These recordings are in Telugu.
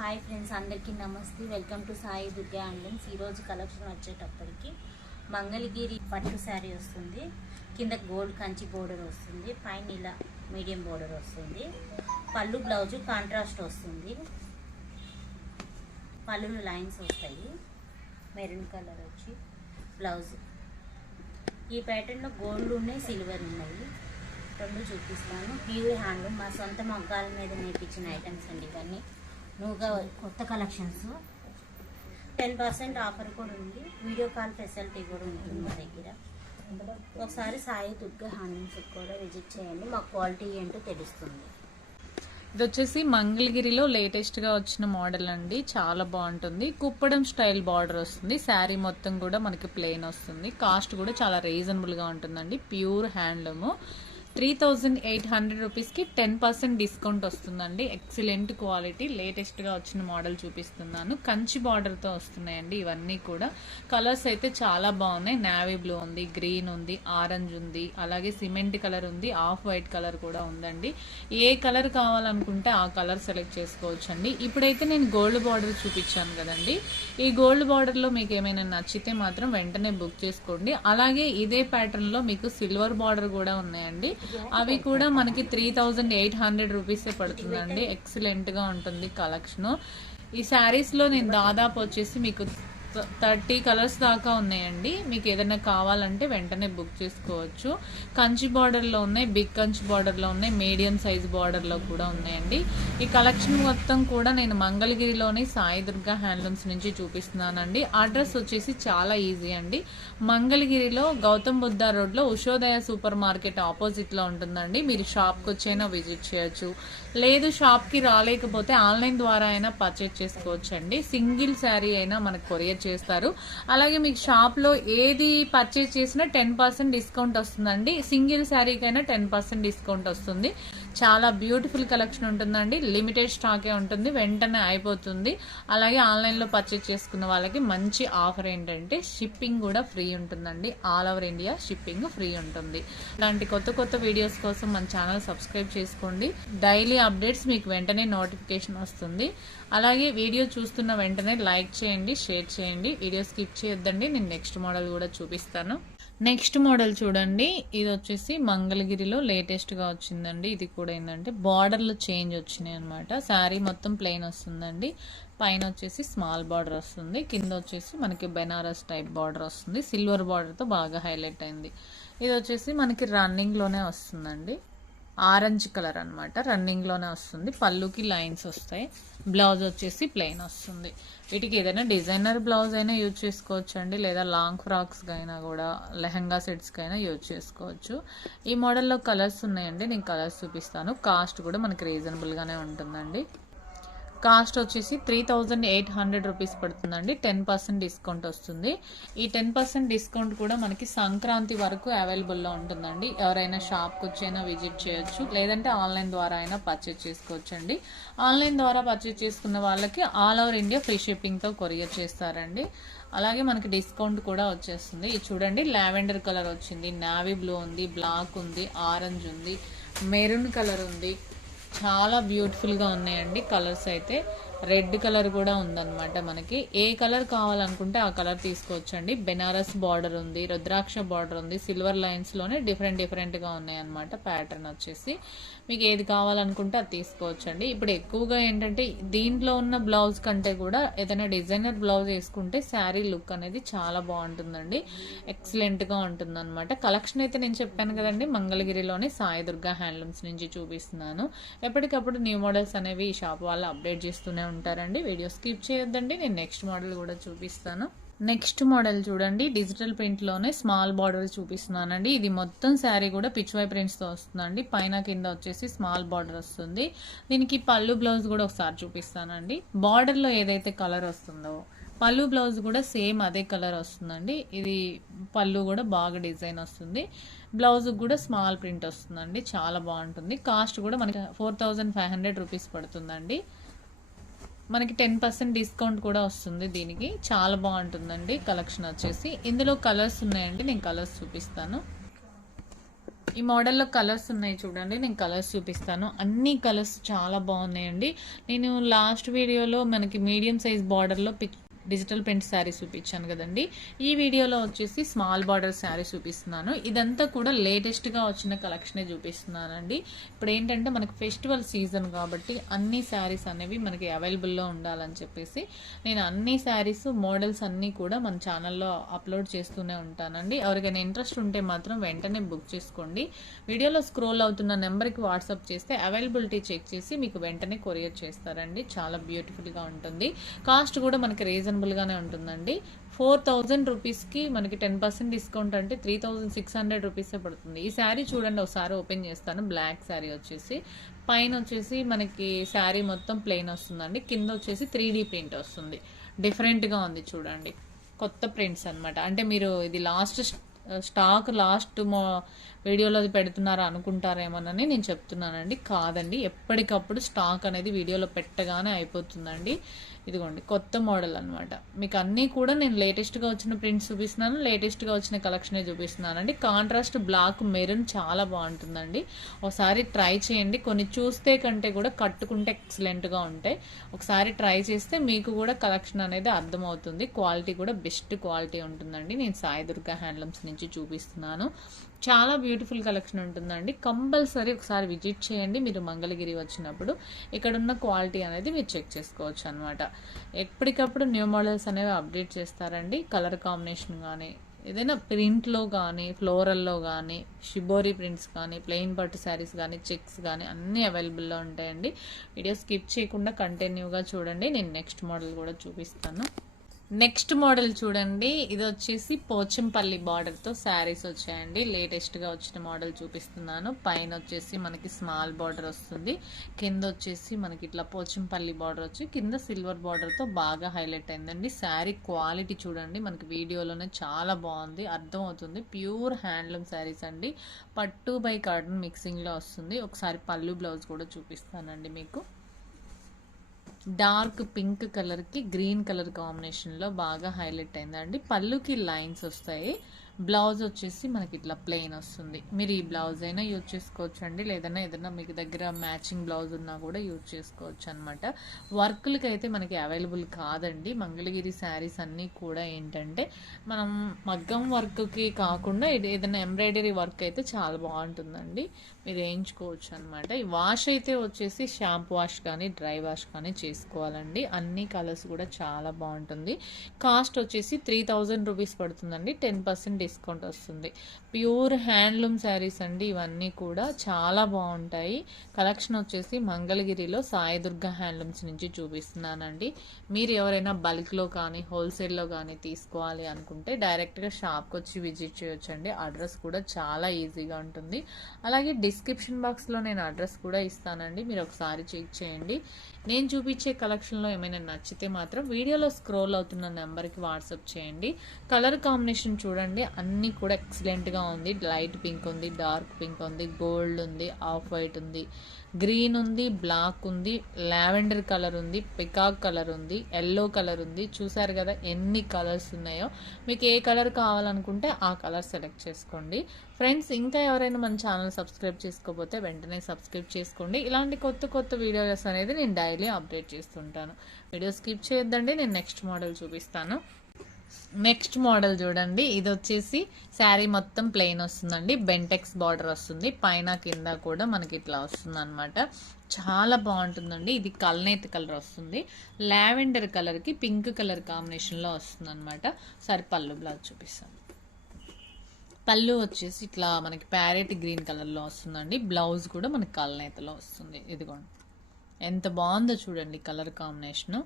హాయ్ ఫ్రెండ్స్ అందరికీ నమస్తే. Welcome to Sai Durga handlooms ఈరోజు కలెక్షన్ వచ్చేటప్పటికి మంగళగిరి పట్టు శారీ వస్తుంది. కింద గోల్డ్ కంచి బోర్డర్ వస్తుంది. పైన ఇలా మీడియం బోర్డర్ వస్తుంది. పళ్ళు బ్లౌజు కాంట్రాస్ట్ వస్తుంది. పళ్ళు లైన్స్ వస్తాయి. మెరూన్ కలర్ వచ్చి బ్లౌజ్. ఈ ప్యాటర్న్లో గోల్డ్ ఉన్నాయి సిల్వర్ ఉన్నాయి. రెండు చూపిస్తాను. ప్యూర్ హ్యాండ్లూమ్ మా సొంత మగ్గాల మీద నేర్పించిన ఐటమ్స్ అండి ఇవన్నీ. నువ్వుగా కొత్త కలెక్షన్స్. టెన్ పర్సెంట్ ఆఫర్ కూడా ఉంది. వీడియో కాల్ ఫెసిలిటీ కూడా ఉంటుంది మా దగ్గర. ఒకసారి సాయి దుర్గా హ్యాండ్లూమ్స్ కూడా విజిట్ చేయండి. మా క్వాలిటీ ఏంటో తెలుస్తుంది. ఇది వచ్చేసి మంగళగిరిలో లేటెస్ట్గా వచ్చిన మోడల్ అండి. చాలా బాగుంటుంది. కుప్పడం స్టైల్ బార్డర్ వస్తుంది. శారీ మొత్తం కూడా మనకి ప్లెయిన్ వస్తుంది. కాస్ట్ కూడా చాలా రీజనబుల్గా ఉంటుందండి. Pure handloom three thousand eight hundred రూపీస్కి టెన్ పర్సెంట్ డిస్కౌంట్ వస్తుందండి. ఎక్సలెంట్ క్వాలిటీ లేటెస్ట్గా వచ్చిన మోడల్ చూపిస్తున్నాను. కంచి బార్డర్తో వస్తున్నాయండి ఇవన్నీ కూడా. కలర్స్ అయితే చాలా బాగున్నాయి. నావీ బ్లూ ఉంది గ్రీన్ ఉంది ఆరెంజ్ ఉంది అలాగే సిమెంట్ కలర్ ఉంది ఆఫ్ వైట్ కలర్ కూడా ఉందండి. ఏ కలర్ కావాలనుకుంటే ఆ కలర్ సెలెక్ట్ చేసుకోవచ్చండి. ఇప్పుడైతే నేను గోల్డ్ బార్డర్ చూపించాను కదండి. ఈ గోల్డ్ బార్డర్లో మీకు ఏమైనా నచ్చితే మాత్రం వెంటనే బుక్ చేసుకోండి. అలాగే ఇదే ప్యాటర్న్లో మీకు సిల్వర్ బార్డర్ కూడా ఉన్నాయండి. అవి కూడా మనకి త్రీ థౌజండ్ ఎయిట్ హండ్రెడ్ రూపీసే పడుతుందండి. ఎక్సలెంట్గా ఉంటుంది కలెక్షన్ ఈ శారీస్లో నేను దాదాపు వచ్చేసి మీకు థర్టీ కలర్స్ దాకా ఉన్నాయండి. మీకు ఏదైనా కావాలంటే వెంటనే బుక్ చేసుకోవచ్చు. కంచి బార్డర్లో ఉన్నాయి బిగ్ కంచి బార్డర్లో ఉన్నాయి మీడియం సైజ్ బార్డర్లో కూడా ఉన్నాయండి. ఈ కలెక్షన్ మొత్తం కూడా నేను మంగళగిరిలోని సాయి దుర్గా హ్యాండ్లూమ్స్ నుంచి చూపిస్తున్నానండి. అడ్రస్ వచ్చేసి చాలా ఈజీ అండి. మంగళగిరిలో గౌతమ్ బుద్ధ రోడ్లో ఉషోదయ సూపర్ మార్కెట్ ఆపోజిట్లో ఉంటుందండి. మీరు షాప్కి వచ్చైనా విజిట్ చేయొచ్చు. లేదు షాప్కి రాలేకపోతే ఆన్లైన్ ద్వారా అయినా పర్చేజ్ చేసుకోవచ్చండి. సింగిల్ శారీ అయినా మనకు కొరియర్ చేస్తారు. అలాగే మీకు షాప్లో ఏది పర్చేజ్ చేసినా టెన్ పర్సెంట్ డిస్కౌంట్ వస్తుందండి. సింగిల్ శారీకైనా టెన్ పర్సెంట్ డిస్కౌంట్ వస్తుంది. చాలా బ్యూటిఫుల్ కలెక్షన్ ఉంటుందండి. లిమిటెడ్ స్టాకే ఉంటుంది. వెంటనే అయిపోతుంది. అలాగే ఆన్లైన్లో పర్చేజ్ చేసుకున్న వాళ్ళకి మంచి ఆఫర్ ఏంటంటే షిప్పింగ్ కూడా ఫ్రీ ఉంటుందండి. All over India shipping free ఉంటుంది. ఇలాంటి కొత్త కొత్త వీడియోస్ కోసం మన ఛానల్ సబ్స్క్రైబ్ చేసుకోండి. డైలీ అప్డేట్స్ మీకు వెంటనే నోటిఫికేషన్ వస్తుంది. అలాగే వీడియో చూస్తున్న వెంటనే లైక్ చేయండి షేర్ చేయండి. వీడియో స్కిప్ చేయొద్దండి. నేను నెక్స్ట్ మోడల్ కూడా చూపిస్తాను. నెక్స్ట్ మోడల్ చూడండి. ఇది వచ్చేసి మంగళగిరిలో లేటెస్ట్గా వచ్చిందండి. ఇది కూడా ఏంటంటే బార్డర్లు చేంజ్ వచ్చినాయి అనమాట శారీ మొత్తం ప్లెయిన్ వస్తుందండి. పైన వచ్చేసి స్మాల్ బార్డర్ వస్తుంది. కింద వచ్చేసి మనకి బెనారస్ టైప్ బార్డర్ వస్తుంది. సిల్వర్ బార్డర్తో బాగా హైలైట్ అయింది. ఇది వచ్చేసి మనకి రన్నింగ్లోనే వస్తుందండి. ఆరెంజ్ కలర్ అనమాట రన్నింగ్లోనే వస్తుంది. పళ్ళుకి లైన్స్ వస్తాయి. బ్లౌజ్ వచ్చేసి ప్లెయిన్ వస్తుంది. వీటికి ఏదైనా డిజైనర్ బ్లౌజ్ అయినా యూజ్ చేసుకోవచ్చు అండి లేదా లాంగ్ ఫ్రాక్స్కి అయినా కూడా లెహంగా సెట్స్కి అయినా యూజ్ చేసుకోవచ్చు. ఈ మోడల్లో కలర్స్ ఉన్నాయండి. నేను కలర్స్ చూపిస్తాను. కాస్ట్ కూడా మనకి రీజనబుల్గానే ఉంటుందండి. కాస్ట్ వచ్చేసి three thousand eight hundred rupees పడుతుందండి. టెన్ పర్సెంట్ డిస్కౌంట్ వస్తుంది. ఈ టెన్ పర్సెంట్ డిస్కౌంట్ కూడా మనకి సంక్రాంతి వరకు అవైలబుల్లో ఉంటుందండి. ఎవరైనా షాప్కి వచ్చైనా విజిట్ చేయొచ్చు. లేదంటే ఆన్లైన్ ద్వారా అయినా పర్చేజ్ చేసుకోవచ్చు అండి ఆన్లైన్ ద్వారా పర్చేజ్ చేసుకున్న వాళ్ళకి ఆల్ ఓవర్ ఇండియా ఫ్రీ షిప్పింగ్తో కొరియర్ చేస్తారండి. అలాగే మనకి డిస్కౌంట్ కూడా వచ్చేస్తుంది. ఇది చూడండి లావెండర్ కలర్ వచ్చింది. నావీ బ్లూ ఉంది బ్లాక్ ఉంది ఆరెంజ్ ఉంది మెరూన్ కలర్ ఉంది. చాలా బ్యూటిఫుల్గా ఉన్నాయండి కలర్స్ అయితే. రెడ్ కలర్ కూడా ఉందన్నమాట మనకి. ఏ కలర్ కావాలనుకుంటే ఆ కలర్ తీసుకోవచ్చండి. బెనారస్ బార్డర్ ఉంది రుద్రాక్ష బార్డర్ ఉంది సిల్వర్ లైన్స్లోనే డిఫరెంట్ డిఫరెంట్గా ఉన్నాయన్నమాట ప్యాటర్న్ వచ్చేసి. మీకు ఏది కావాలనుకుంటే అది తీసుకోవచ్చండి. ఇప్పుడు ఎక్కువగా ఏంటంటే దీంట్లో ఉన్న బ్లౌజ్ కంటే కూడా ఏదైనా డిజైనర్ బ్లౌజ్ వేసుకుంటే శారీ లుక్ అనేది చాలా బాగుంటుందండి. ఎక్సలెంట్గా ఉంటుందన్నమాట. కలెక్షన్ అయితే నేను చెప్పాను కదండి మంగళగిరిలోని సాయి దుర్గా హ్యాండ్లూమ్స్ నుంచి చూపిస్తున్నాను. ఎప్పటికప్పుడు న్యూ మోడల్స్ అనేవి ఈ షాప్ వాళ్ళు అప్డేట్ చేస్తూనే ఉంటారండి. వీడియో స్కిప్ చేయొద్దండి. నేను నెక్స్ట్ మోడల్ కూడా చూపిస్తాను. నెక్స్ట్ మోడల్ చూడండి. డిజిటల్ ప్రింట్లోనే స్మాల్ బార్డర్ చూపిస్తున్నానండి. ఇది మొత్తం శారీ కూడా పిచ్వై ప్రింట్స్తో వస్తుందండి. పైన కింద వచ్చేసి స్మాల్ బార్డర్ వస్తుంది. దీనికి పళ్ళు బ్లౌజ్ కూడా ఒకసారి చూపిస్తానండి. బార్డర్లో ఏదైతే కలర్ వస్తుందో పళ్ళు బ్లౌజ్ కూడా సేమ్ అదే కలర్ వస్తుందండి. ఇది పళ్ళు కూడా బాగా డిజైన్ వస్తుంది. బ్లౌజ్ కూడా స్మాల్ ప్రింట్ వస్తుందండి. చాలా బాగుంటుంది. కాస్ట్ కూడా మనకి four thousand five hundred rupees పడుతుందండి. మనకి టెన్ పర్సెంట్ డిస్కౌంట్ కూడా వస్తుంది దీనికి. చాలా బాగుంటుందండి కలెక్షన్ వచ్చేసి. ఇందులో కలర్స్ ఉన్నాయండి. నేను కలర్స్ చూపిస్తాను. ఈ మోడల్లో కలర్స్ ఉన్నాయి చూడండి. నేను కలర్స్ చూపిస్తాను. అన్ని కలర్స్ చాలా బాగున్నాయండి. నేను లాస్ట్ వీడియోలో మనకి మీడియం సైజ్ బార్డర్లో పిక్ డిజిటల్ ప్రింట్ శారీ చూపించాను కదండి. ఈ వీడియోలో వచ్చేసి స్మాల్ బార్డర్ శారీ చూపిస్తున్నాను. ఇదంతా కూడా లేటెస్ట్గా వచ్చిన కలెక్షనే చూపిస్తున్నానండి. ఇప్పుడు ఏంటంటే మనకు ఫెస్టివల్ సీజన్ కాబట్టి అన్ని శారీస్ అనేవి మనకి అవైలబుల్లో ఉండాలని చెప్పేసి నేను అన్ని శారీస్ మోడల్స్ అన్నీ కూడా మన ఛానల్లో అప్లోడ్ చేస్తూనే ఉంటానండి. ఎవరికైనా ఇంట్రెస్ట్ ఉంటే మాత్రం వెంటనే బుక్ చేసుకోండి. వీడియోలో స్క్రోల్ అవుతున్న నెంబర్కి వాట్సాప్ చేస్తే అవైలబిలిటీ చెక్ చేసి మీకు వెంటనే కొరియర్ చేస్తారండి. చాలా బ్యూటిఫుల్గా ఉంటుంది. కాస్ట్ కూడా మనకి రీజన్ రీజనబుల్గానే ఉంటుందండి. ఫోర్ థౌజండ్ రూపీస్కి మనకి టెన్ పర్సెంట్ డిస్కౌంట్ అంటే త్రీ థౌజండ్ సిక్స్ హండ్రెడ్ రూపీసే పడుతుంది. ఈ శారీ చూడండి ఒకసారి ఓపెన్ చేస్తాను. బ్లాక్ శారీ వచ్చేసి. పైన వచ్చేసి మనకి శారీ మొత్తం ప్లెయిన్ వస్తుందండి. కింద వచ్చేసి త్రీ ప్రింట్ వస్తుంది. డిఫరెంట్గా ఉంది చూడండి. కొత్త ప్రింట్స్ అన్నమాట. అంటే మీరు ఇది లాస్ట్ స్టాక్ లాస్ట్ వీడియోలో అది పెడుతున్నారా అనుకుంటారేమోనని నేను చెప్తున్నానండి. కాదండి ఎప్పటికప్పుడు స్టాక్ అనేది వీడియోలో పెట్టగానే అయిపోతుందండి. ఇదిగోండి కొత్త మోడల్ అనమాట మీకు అన్నీ కూడా నేను లేటెస్ట్గా వచ్చిన ప్రింట్స్ చూపిస్తున్నాను లేటెస్ట్గా వచ్చిన కలెక్షనే చూపిస్తున్నానండి. కాంట్రాస్ట్ బ్లాక్ మెరూన్ చాలా బాగుంటుందండి. ఒకసారి ట్రై చేయండి. కొన్ని చూస్తే కంటే కూడా కట్టుకుంటే ఎక్సలెంట్గా ఉంటాయి. ఒకసారి ట్రై చేస్తే మీకు కూడా కలెక్షన్ అనేది అర్థమవుతుంది. క్వాలిటీ కూడా బెస్ట్ క్వాలిటీ ఉంటుందండి. నేను సాయి దుర్గా హ్యాండ్లూమ్స్ నుంచి చూపిస్తున్నాను. చాలా బ్యూటిఫుల్ కలెక్షన్ ఉంటుందండి. కంపల్సరీ ఒకసారి విజిట్ చేయండి. మీరు మంగళగిరి వచ్చినప్పుడు ఇక్కడ ఉన్న క్వాలిటీ అనేది మీరు చెక్ చేసుకోవచ్చు అనమాట ఎప్పటికప్పుడు న్యూ మోడల్స్ అనేవి అప్డేట్ చేస్తారండి. కలర్ కాంబినేషన్ కానీ ఏదైనా ప్రింట్లో కానీ ఫ్లోరల్లో కానీ షిబోరీ ప్రింట్స్ కానీ ప్లెయిన్ పట్టు శారీస్ కానీ చెక్స్ కానీ అన్నీ అవైలబుల్లో ఉంటాయండి. వీడియో స్కిప్ చేయకుండా కంటిన్యూగా చూడండి. నేను నెక్స్ట్ మోడల్ కూడా చూపిస్తాను. నెక్స్ట్ మోడల్ చూడండి. ఇది వచ్చేసి పోచంపల్లి బార్డర్తో శారీస్ వచ్చాయండి. లేటెస్ట్గా వచ్చిన మోడల్ చూపిస్తున్నాను. పైన వచ్చేసి మనకి స్మాల్ బార్డర్ వస్తుంది. కింద వచ్చేసి మనకి ఇట్లా పోచంపల్లి బార్డర్ వచ్చి కింద సిల్వర్ బార్డర్తో బాగా హైలైట్ అయిందండి. శారీ క్వాలిటీ చూడండి. మనకి వీడియోలోనే చాలా బాగుంది. అర్థం అవుతుంది. ప్యూర్ హ్యాండ్లూమ్ శారీస్ అండి. పట్టు బై కార్డన్ మిక్సింగ్లో వస్తుంది. ఒకసారి పళ్ళు బ్లౌజ్ కూడా చూపిస్తానండి మీకు. డార్క్ పింక్ కలర్కి గ్రీన్ కలర్ కాంబినేషన్లో బాగా హైలైట్ అయిందండి. పళ్ళుకి లైన్స్ వస్తాయి. బ్లౌజ్ వచ్చేసి మనకి ఇట్లా ప్లెయిన్ వస్తుంది. మీరు ఈ బ్లౌజ్ అయినా యూజ్ చేసుకోవచ్చు అండి లేదన్నా ఏదైనా మీకు దగ్గర మ్యాచింగ్ బ్లౌజ్ ఉన్నా కూడా యూజ్ చేసుకోవచ్చు అనమాట వర్క్లకి అయితే మనకి అవైలబుల్ కాదండి. మంగళగిరి శారీస్ అన్నీ కూడా ఏంటంటే మనం మగ్గం వర్క్కి కాకుండా ఇది ఏదైనా ఎంబ్రాయిడరీ వర్క్ అయితే చాలా బాగుంటుందండి. మీరు వేయించుకోవచ్చు అనమాట ఈ వాష్ అయితే వచ్చేసి షాంపూ వాష్ కానీ డ్రై వాష్ కానీ చేసుకోవాలండి. అన్ని కలర్స్ కూడా చాలా బాగుంటుంది. కాస్ట్ వచ్చేసి త్రీ థౌజండ్ రూపీస్ పడుతుందండి. టెన్ పర్సెంట్ డిస్కౌంట్ వస్తుంది. ప్యూర్ హ్యాండ్లూమ్ శారీస్ అండి ఇవన్నీ కూడా చాలా బాగుంటాయి. కలెక్షన్ వచ్చేసి మంగళగిరిలో సాయదుర్గ హ్యాండ్లూమ్స్ నుంచి చూపిస్తున్నానండి. మీరు ఎవరైనా బల్క్లో కానీ హోల్సేల్లో కానీ తీసుకోవాలి అనుకుంటే డైరెక్ట్గా షాప్కి వచ్చి విజిట్ చేయొచ్చండి. అడ్రస్ కూడా చాలా ఈజీగా ఉంటుంది. అలాగే డిస్క్రిప్షన్ బాక్స్లో నేను అడ్రస్ కూడా ఇస్తానండి. మీరు ఒకసారి చెక్ చేయండి. నేను చూపించే కలెక్షన్లో ఏమైనా నచ్చితే మాత్రం వీడియోలో స్క్రోల్ అవుతున్న నెంబర్కి వాట్సాప్ చేయండి. కలర్ కాంబినేషన్ చూడండి. అన్నీ కూడా ఎక్సలెంట్గా ఉంది. లైట్ పింక్ ఉంది డార్క్ పింక్ ఉంది గోల్డ్ ఉంది ఆఫ్ వైట్ ఉంది గ్రీన్ ఉంది బ్లాక్ ఉంది లావెండర్ కలర్ ఉంది పికాక్ కలర్ ఉంది ఎల్లో కలర్ ఉంది. చూసారు కదా ఎన్ని కలర్స్ ఉన్నాయో. మీకు ఏ కలర్ కావాలనుకుంటే ఆ కలర్ సెలెక్ట్ చేసుకోండి. ఫ్రెండ్స్ ఇంకా ఎవరైనా మన ఛానల్ సబ్స్క్రైబ్ చేసుకోకపోతే వెంటనే సబ్స్క్రైబ్ చేసుకోండి. ఇలాంటి కొత్త కొత్త వీడియోస్ అనేది నేను డైలీ అప్డేట్ చేస్తుంటాను. వీడియో స్కిప్ చేయొద్దండి నేను నెక్స్ట్ మోడల్ చూపిస్తాను. నెక్స్ట్ మోడల్ చూడండి. ఇది వచ్చేసి శారీ మొత్తం ప్లెయిన్ వస్తుందండి. బెంటెక్స్ బార్డర్ వస్తుంది. పైన కింద కూడా మనకి ఇట్లా వస్తుంది అనమాట చాలా బాగుంటుందండి. ఇది కల్నేత్ కలర్ వస్తుంది. లావెండర్ కలర్కి పింక్ కలర్ కాంబినేషన్లో వస్తుంది అనమాట సరే పళ్ళు బ్లౌజ్ చూపిస్తాను. పళ్ళు వచ్చేసి ఇట్లా మనకి ప్యారెట్ గ్రీన్ కలర్లో వస్తుందండి. బ్లౌజ్ కూడా మనకి కల్నేతలో వస్తుంది. ఇదిగోండి. ఎంత బాగుందో చూడండి కలర్ కాంబినేషన్.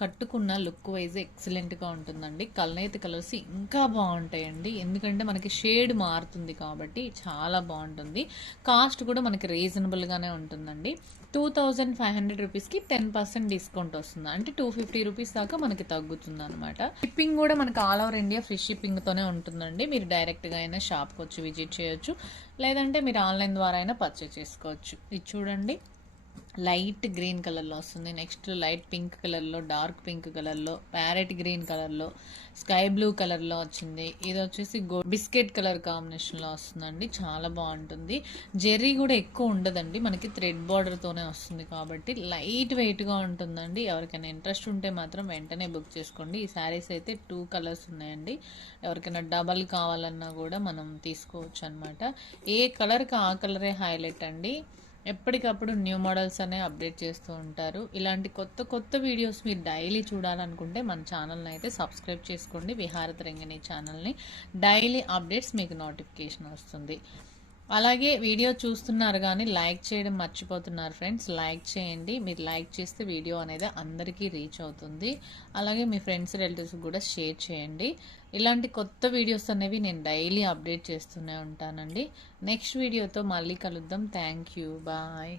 కట్టుకున్న లుక్ వైజ్ ఎక్సలెంట్గా ఉంటుందండి. కల్నేత కలర్స్ ఇంకా బాగుంటాయండి. ఎందుకంటే మనకి షేడ్ మారుతుంది కాబట్టి చాలా బాగుంటుంది. కాస్ట్ కూడా మనకి రీజనబుల్గానే ఉంటుందండి. టూ థౌజండ్ ఫైవ్ హండ్రెడ్ రూపీస్కి టెన్ పర్సెంట్ డిస్కౌంట్ వస్తుంది. అంటే టూ ఫిఫ్టీ రూపీస్ దాకా మనకి తగ్గుతుంది అనమాట షిప్పింగ్ కూడా మనకి ఆల్ ఓవర్ ఇండియా ఫ్రీ షిప్పింగ్తోనే ఉంటుందండి. మీరు డైరెక్ట్గా అయినా షాప్కి వచ్చి విజిట్ చేయొచ్చు. లేదంటే మీరు ఆన్లైన్ ద్వారా అయినా పర్చేస్ చేసుకోవచ్చు. ఇది చూడండి. లైట్ గ్రీన్ కలర్లో వస్తుంది. నెక్స్ట్ లైట్ పింక్ కలర్లో డార్క్ పింక్ కలర్లో ప్యారెట్ గ్రీన్ కలర్లో స్కై బ్లూ కలర్లో వచ్చింది. ఇది వచ్చేసి గో బిస్కెట్ కలర్ కాంబినేషన్లో వస్తుందండి. చాలా బాగుంటుంది. జెర్రీ కూడా ఎక్కువ ఉండదండి. మనకి థ్రెడ్ బార్డర్తోనే వస్తుంది కాబట్టి లైట్ వెయిట్గా ఉంటుందండి. ఎవరికైనా ఇంట్రెస్ట్ ఉంటే మాత్రం వెంటనే బుక్ చేసుకోండి. ఈ శారీస్ అయితే టూ కలర్స్ ఉన్నాయండి. ఎవరికైనా డబల్ కావాలన్నా కూడా మనం తీసుకోవచ్చు అనమాట ఏ కలర్కి ఆ కలరే హైలైట్ అండి? ఎప్పటికప్పుడు న్యూ మోడల్స్ అనే అప్డేట్ చేస్తూ ఉంటారు. ఇలాంటి కొత్త కొత్త వీడియోస్ మీరు డైలీ చూడాలనుకుంటే మన ఛానల్ని అయితే సబ్స్క్రైబ్ చేసుకోండి. విహారత రంగిణి ఛానల్ని డైలీ అప్డేట్స్ మీకు నోటిఫికేషన్ వస్తుంది. అలాగే వీడియో చూస్తున్నారు కానీ లైక్ చేయడం మర్చిపోతున్నారు ఫ్రెండ్స్. లైక్ చేయండి. మీరు లైక్ చేస్తే వీడియో అనేది అందరికీ రీచ్ అవుతుంది. అలాగే మీ ఫ్రెండ్స్ రిలేటివ్స్ కూడా షేర్ చేయండి. ఇలాంటి కొత్త వీడియోస్ అనేవి నేను డైలీ అప్డేట్ చేస్తూనే ఉంటానండి. నెక్స్ట్ వీడియోతో మళ్ళీ కలుద్దాం. Thank you. బాయ్.